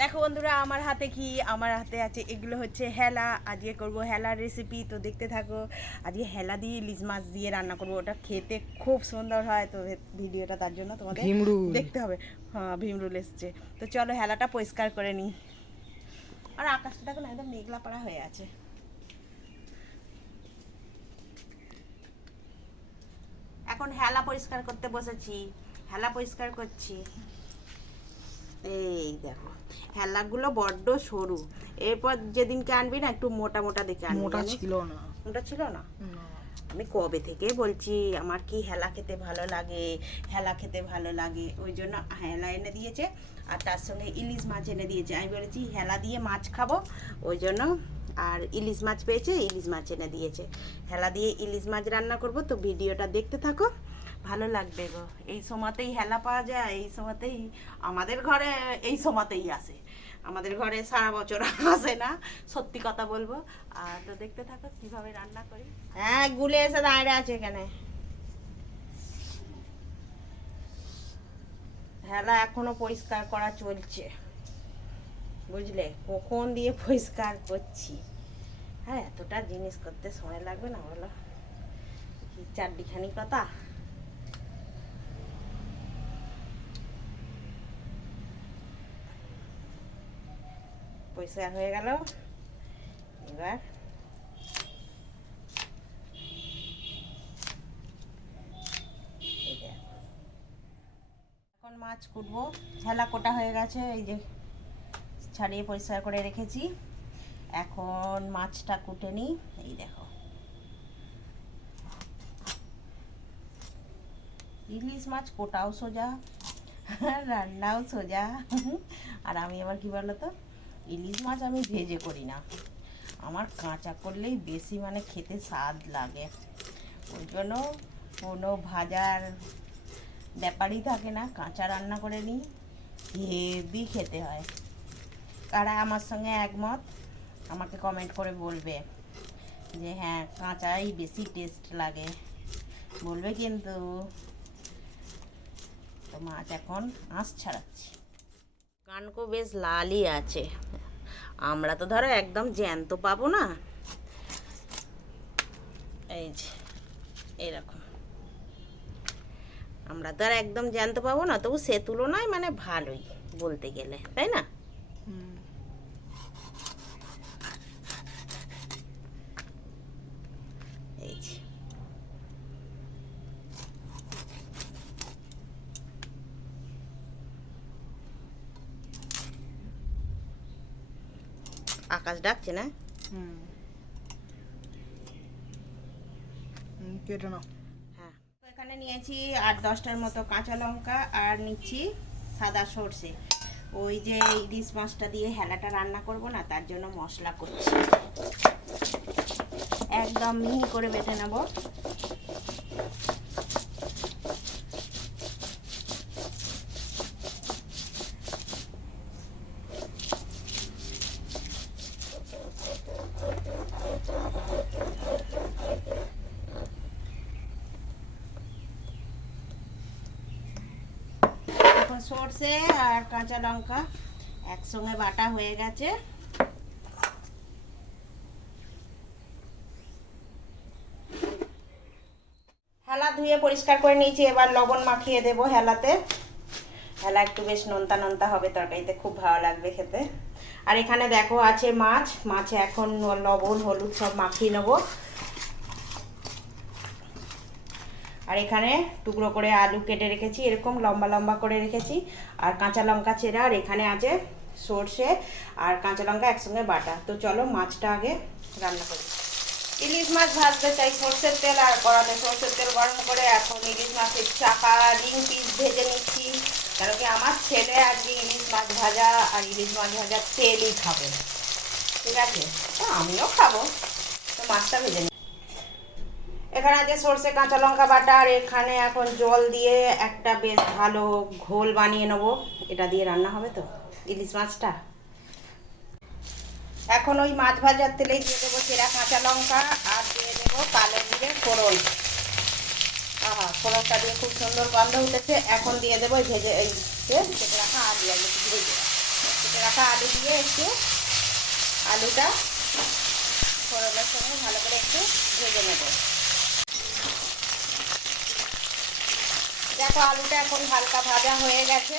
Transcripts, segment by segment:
দেখো বন্ধুরা আমার হাতে কি? আমার হাতে আছে এগুলো হচ্ছে হেলা। আজকে করব হেলার রেসিপি তো দেখতে থাকো। আজকে হেলা দিয়ে ইলিশ মাছ দিয়ে রান্না করব। ওটা খেতে খুব সুন্দর হয় তো ভিডিওটা তার জন্য তোমাদের। দেখতে হবে। হ্যাঁ ভীমরুল এসছে। তো চলো হেলাটা পরিষ্কার করে নিই। আর আকাশটা দেখো না একদম মেঘলা পাড়া হয়ে আছে। এখন হেলা পরিষ্কার করতে বসেছি। হেলা পরিষ্কার করছি। এই দেখো হেলাগুলো বড্ড সরু। এরপর যেদিনকে আনবি না একটু মোটা মোটা দেখে আনবি মোটা ছিল না। মোটা ছিল না। আমি কবে থেকে বলছি আমার কি হেলা খেতে ভালো লাগে? হেলা খেতে ভালো লাগে। ওই জন্য হেলা এনে দিয়েছে আর তার সঙ্গে ইলিশ মাছ এনে দিয়েছে। আমি বলেছি হেলা দিয়ে মাছ খাব। ওই জন্য আর ইলিশ মাছ পেয়েছে ইলিশ মাছ এনে দিয়েছে। হেলা দিয়ে ইলিশ মাছ রান্না করব তো ভিডিওটা দেখতে থাকো। ভালো লাগবে গো। এই সময়তেই হেলা পাওয়া যায়, এই সময়তেই আমাদের ঘরে, এই সময়তেই আসে। আমাদের ঘরে সারা বছর আসে না, সত্যি কথা বলব। আর তো দেখতে থাকো কীভাবে রান্না করি। হ্যাঁ গুলে এসে দাঁড়িয়ে আছে এখানে। হেলা এখনও পরিষ্কার করা চলছে। বুঝলে? কখন দিয়ে পরিষ্কার করছি? হ্যাঁ এতটা জিনিস করতে সময় লাগবে না বলো? চারটিখানি কথা? পরিষ্কার হয়ে গেল। এবার। এখন মাছ কুটবো। ঝালা কোটা হয়ে গেছে, এই যে ছাড়িয়ে পরিষ্কার করে রেখেছি। এখন মাছটা কুটে নিই, এই দেখো। ইলিশ মাছ কোটাও সোজা, রান্নাও সোজা। আর আমি আবার কি বলো তো ইলিশ মাছ আমি ভেজে করি না। আমার কাঁচা করলেই বেশি মানে খেতে স্বাদ লাগে। ওই জন্য কোনো ভাজার ব্যাপারই থাকে না, কাঁচা রান্না করে নিই, হেভি খেতে হয়। কারা আমার সঙ্গে একমত, আমাকে কমেন্ট করে বলবে যে হ্যাঁ কাঁচাই বেশি টেস্ট লাগে। বলবে কিন্তু, তো মাছ এখন আঁশ ছাড়াচ্ছি। কানকো বেশ লালই আছে। আমরা তো ধরো একদম জ্যান্ত পাবো না। এই যে, এরকম। আমরা তো আর একদম জ্যান্ত পাবো না, তবু সে তুলনায় মানে ভালোই বলতে গেলে, তাই না হুম। এই যে আকাশ ডাকছে না কেটে নাও হ্যাঁ এখানে নিয়েছি আট দশটার মতো কাঁচা লঙ্কা আর নিচ্ছি সাদা সর্ষে। ওই যে ইলিশ মাছটা দিয়ে হেলাটা রান্না করব না তার জন্য মশলা করছি। একদম মিহি করে বেঁধে নেব। সর্ষে আর কাঁচা লঙ্কা একসঙ্গে বাটা হয়ে গেছে। হেলা ধুয়ে পরিষ্কার করে নিয়েছি, এবার লবণ মাখিয়ে দেবো হেলাতে। হেলা একটু বেশ নোনতা নোনতা হবে তরকারিতে, খুব ভালো লাগবে খেতে। আর এখানে দেখো আছে মাছ, মাছে এখন লবণ, হলুদ সব মাখিয়ে নেব। আর এখানে টুকরো করে আলু কেটে রেখেছি, এরকম লম্বা লম্বা করে রেখেছি। আর কাঁচা লঙ্কা চেরা আর এখানে আছে সর্ষে আর কাঁচা লঙ্কা একসঙ্গে বাটা। তো চলো মাছটা আগে রান্না করি। ইলিশ মাছ ভাজতে চাই, সর্ষের তেল আর কড়াতে। সর্ষের তেল গরম করে এখন ইলিশ মাছের চাকা রিং পিস ভেজে নিচ্ছি। কারণ কি আমার ছেলে আজকে ইলিশ মাছ ভাজা আর ইলিশ মাছ ভাজা তেলই খাবে। ঠিক আছে? তো আমিও খাব। তো মাছটা ভেজে নিই এখানে আছে সর্ষে, কাঁচা লঙ্কা বাটা, আর এখানে এখন জল দিয়ে একটা বেশ ভালো ঘোল বানিয়ে নেব। এটা দিয়ে রান্না হবে তো? ইলিশ মাছটা? এখন ওই মাছ ভাজার তেলেই দিয়ে দেবো চেরা কাঁচা লঙ্কা, আর দিয়ে দেবো কালো জিরে ফোড়ন। আহা, ফোড়নটা দিয়ে খুব সুন্দর গন্ধ উঠেছে। এখন দিয়ে দেবো ভেজে, এই যে কেটে রাখা আলু আলু ভেজে কেটে রাখা আলু দিয়ে একটু আলুটা ফোড়নের সঙ্গে ভালো করে একটু ভেজে নেব। দেখো আলুটা এখন হালকা ভাজা হয়ে গেছে।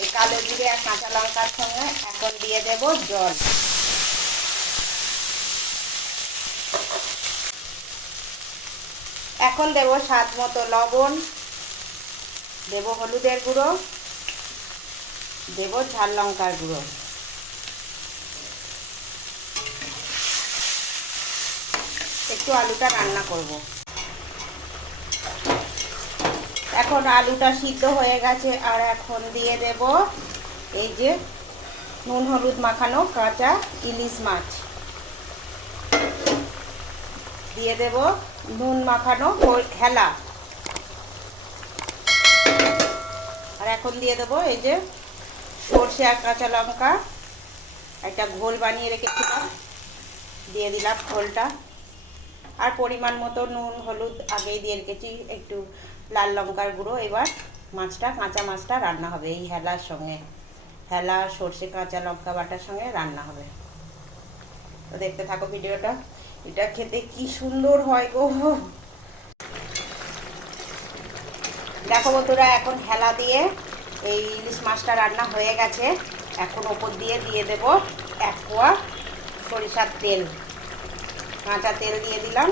এই কালো জিরে আর কাঁচা লঙ্কার সঙ্গে এখন দিয়ে দেব জল। এখন দেব স্বাদ মতো লবণ, দেব হলুদের গুঁড়ো, দেব ঝাল লঙ্কার গুঁড়ো। একটু আলুটা রান্না করব। এখন আলুটা সিদ্ধ হয়ে গেছে, আর এখন দিয়ে দেব এই যে নুন, হলুদ মাখানো কাঁচা ইলিশ মাছ। দিয়ে দেব নুন মাখানো হল- আর এখন দিয়ে দেবো এই যে সর্ষে আর কাঁচা লঙ্কা। একটা ঘোল বানিয়ে রেখেছিলাম, দিয়ে দিলাম ঘোলটা। আর পরিমাণ মতো নুন, হলুদ আগেই দিয়ে রেখেছি, একটু লাল লঙ্কার গুঁড়ো, এবার মাছটা, কাঁচা মাছটা রান্না হবে, এই হেলার সঙ্গে। হেলা, সর্ষে, কাঁচা লঙ্কা বাটার সঙ্গে রান্না হবে। তো দেখতে থাকো ভিডিওটা। এটা খেতে কি সুন্দর হয় গো। দেখো বন্ধুরা, এখন হেলা দিয়ে এই ইলিশ মাছটা রান্না হয়ে গেছে। এখন ওপর দিয়ে দিয়ে দেব এক পোয়া সরিষার তেল। কাঁচা তেল দিয়ে দিলাম।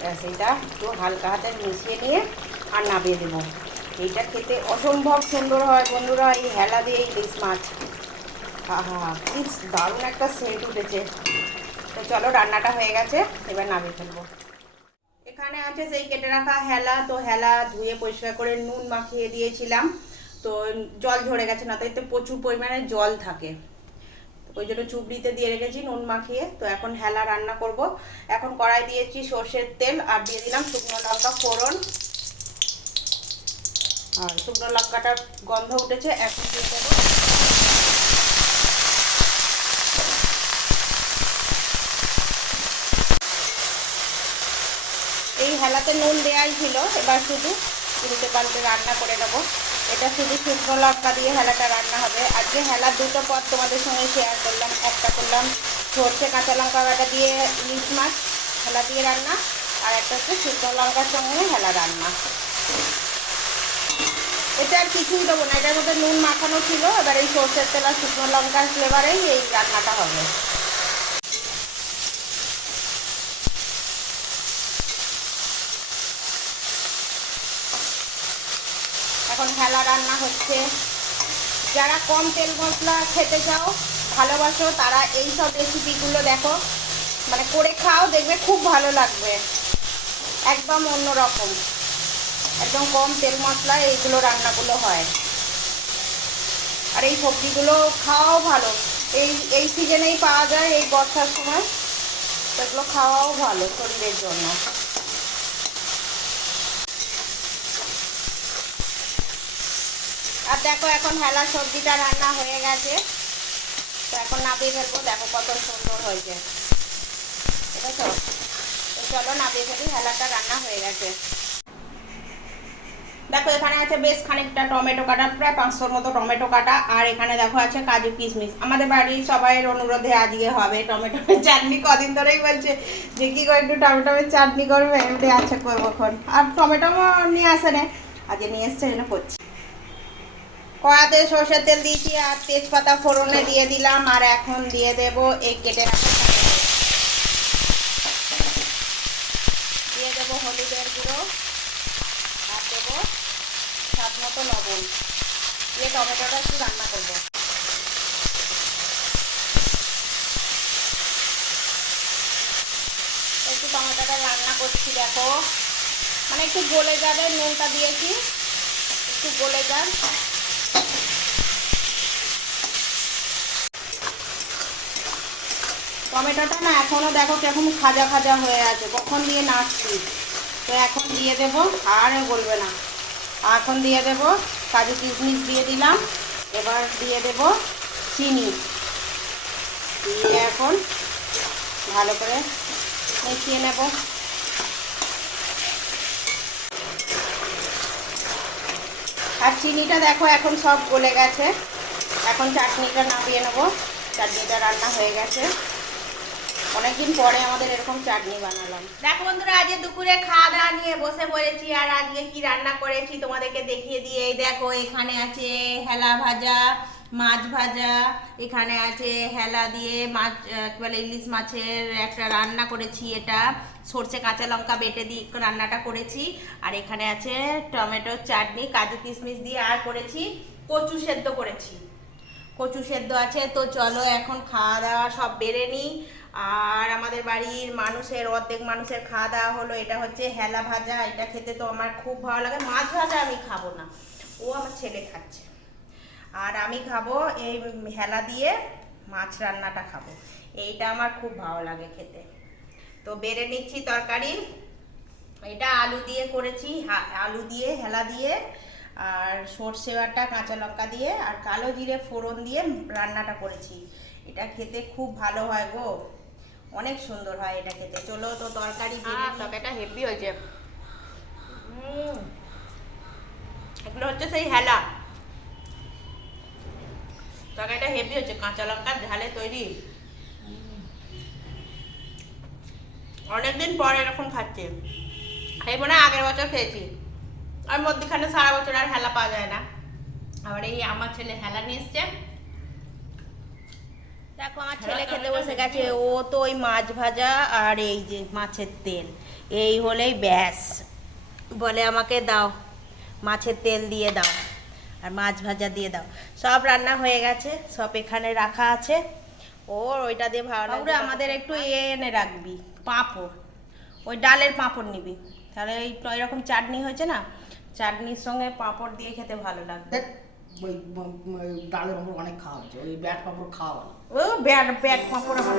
ব্যাস, এটা একটু হালকা হাতে মিশিয়ে নিয়ে আর নামিয়ে দেবো। এইটা খেতে অসম্ভব সুন্দর হয় বন্ধুরা, এই হেলা দিয়ে ইলিশ মাছ আহা দারুণ একটা সেন্ট উঠেছে। তো চলো, রান্নাটা হয়ে গেছে, এবার নামিয়ে ফেলব। এখানে আছে সেই কেটে রাখা হেলা, তো হেলা ধুয়ে পরিষ্কার করে নুন মাখিয়ে দিয়েছিলাম। তো জল ঝরে গেছে না তো এতে প্রচুর পরিমাণে জল থাকে। ওই জন্য চুবড়িতে দিয়ে রেখেছি নুন মাখিয়ে। তো এখন হেলা রান্না করব। এখন কড়াই দিয়েছি সর্ষের তেল, আর দিয়ে দিলাম শুকনো লঙ্কা ফোড়ন। আর শুকনো লঙ্কাটার গন্ধ উঠেছে, এখন দিয়ে দেবো। এই হেলাতে নুন দেওয়াই ছিল, এবার শুধু উল্টে পাল্টে রান্না করে নেব। এটা শুধু শুকনো লঙ্কা দিয়ে হেলাটা রান্না হবে। আজকে হেলার দুটো পদ তোমাদের সঙ্গে শেয়ার করলাম। একটা করলাম সর্ষে কাঁচা লঙ্কা বাটা দিয়ে ইলিশ মাছ, হেলা দিয়ে রান্না, আর একটা হচ্ছে শুকনো লঙ্কার সঙ্গে হেলা রান্না। এটা আর কিছুই দেবো না, এটার মধ্যে নুন মাখানো ছিল, এবার এই সর্ষের তেল আর শুকনো লঙ্কার ফ্লেভারেই এই রান্নাটা হবে। এখন হেলা রান্না হচ্ছে। যারা কম তেল মশলা খেতে চাও, ভালোবাসো, তারা এই সব রেসিপিগুলো দেখো। মানে করে খাও, দেখবে খুব ভালো লাগবে। একদম অন্যরকম। একদম কম তেল মশলা এইগুলো রান্নাগুলো হয়। আর এই সবজিগুলো খাওয়াও ভালো। এই এই সিজনেই পাওয়া যায় এই বর্ষার সময়। তো এগুলো খাওয়াও ভালো শরীরের জন্য। আর দেখো এখন হেলা সবজিটা রান্না হয়ে গেছে। তো এখন নাপিয়ে ফেলব, দেখো কত সুন্দর হয়েছে। ঠিক আছে? তো চলো নাপিয়ে ফেলি, হেলাটা রান্না হয়ে গেছে। দেখো, এখানে আছে বেশ খানিকটা টমেটো কাটা, প্রায় পাঁচশোর মতো টমেটো কাটা। আর এখানে দেখো, আছে কাজু কিশমিশ। আমাদের বাড়ির সবাইয়ের অনুরোধে আজকে হবে টমেটোর চাটনি। কদিন ধরেই বলছে যে, কি করে একটু টমেটোর চাটনি করবে? এমনি আচ্ছা করব এখন। আর টমেটো নিয়ে আসে না। আজকে নিয়ে এসছে জন্য করছি। কড়াতে সর্ষের তেল দিয়েছি আর তেজপাতা ফোড়নে দিয়ে দিলাম। আর এখন দিয়ে দেব এই কেটে রাখা দিয়ে দেবো হলুদের গুঁড়ো। মতো লবণ। দিয়ে টমেটোটা একটু রান্না করব। একটু টমেটোটা রান্না করছি, দেখো। মানে একটু গলে যাবে নুনটা দিয়েছি। একটু গলে যান টমেটোটা না এখনও দেখো কীরকম খাজা খাজা হয়ে আছে। কখন দিয়ে নাড়ছি? তো এখন দিয়ে দেবো, আর বলবে না। এখন দিয়ে দেব কাজু কিশমিশ দিয়ে দিলাম। এবার দিয়ে দেব চিনি। দিয়ে এখন ভালো করে মিশিয়ে নেব। আর চিনিটা দেখো এখন সব গলে গেছে। এখন চাটনিটা নামিয়ে নেব। চাটনিটা রান্না হয়ে গেছে। অনেকদিন পরে আমাদের এরকম চাটনি বানালাম। দেখো বন্ধুরা, আজকে দুপুরে খাওয়া দাওয়া নিয়ে বসে পড়েছি আর আজকে কি রান্না করেছি তোমাদেরকে দেখিয়ে দিয়ে দেখো, এখানে আছে হেলা ভাজা, মাছ ভাজা, এখানে আছে হেলা দিয়ে মাছ বলে ইলিশ মাছের একটা রান্না করেছি এটা। সর্ষে কাঁচা লঙ্কা বেটে দিয়ে রান্নাটা করেছি। আর এখানে আছে টমেটোর চাটনি, কাজু কিশমিশ দিয়ে আর করেছি, কচু সেদ্ধ করেছি। কচু সেদ্ধ আছে, তো চলো এখন খাওয়া দাওয়া সব বেড়ে নিই। আর আমাদের বাড়ির মানুষের অর্ধেক মানুষের খাওয়া দাওয়া হলো, এটা হচ্ছে হেলা ভাজা, এটা খেতে তো আমার খুব ভালো লাগে। মাছ ভাজা আমি খাব না, ও আমার ছেলে খাচ্ছে। আর আমি খাব এই হেলা দিয়ে মাছ রান্নাটা খাব, এইটা আমার খুব ভালো লাগে খেতে। তো বেড়ে নিচ্ছি তরকারি, এটা আলু দিয়ে করেছি আলু দিয়ে, হেলা দিয়ে, আর সর্ষে বাটা, কাঁচা লঙ্কা দিয়ে, আর কালো জিরে ফোড়ন দিয়ে রান্নাটা করেছি। এটা খেতে খুব ভালো হয় গো। অনেক সুন্দর হয় এটা খেতে। চলো তো তরকারি তরকারিটা হেভি হয়েছে। এগুলো হচ্ছে সেই হেলা। তরকারিটা হেভি হচ্ছে কাঁচা লঙ্কার ঝালে তৈরি। অনেকদিন পর এরকম খাচ্ছে। এই মনে হয় আগের বছর খেয়েছি। আর মধ্যখানে সারা বছর আর হেলা পাওয়া যায় না। আবার এই আমার ছেলে হেলা নিয়ে এসছে। দেখো আমার ছেলে খেতে বসে গেছে ও তো ওই মাছ ভাজা আর এই যে মাছের তেল এই হলেই ব্যাস। বলে আমাকে দাও মাছের তেল দিয়ে দাও আর মাছ ভাজা দিয়ে দাও। সব রান্না হয়ে গেছে সব এখানে রাখা আছে। ওর ওইটা দিয়ে ভালো লাগবে। আমাদের একটু এ এনে রাখবি পাঁপড়। ওই ডালের পাঁপড় নিবি। তাহলে এই এরকম চাটনি হয়েছে না? চাটনির সঙ্গে পাঁপড় দিয়ে খেতে ভালো লাগবে। ওই ডালের পাঁপড় অনেক খাওয়া হচ্ছে, ওই ব্যাট পাঁপড় খাওয়া ও, ব্যাট ব্যাট পাঁপড় আমার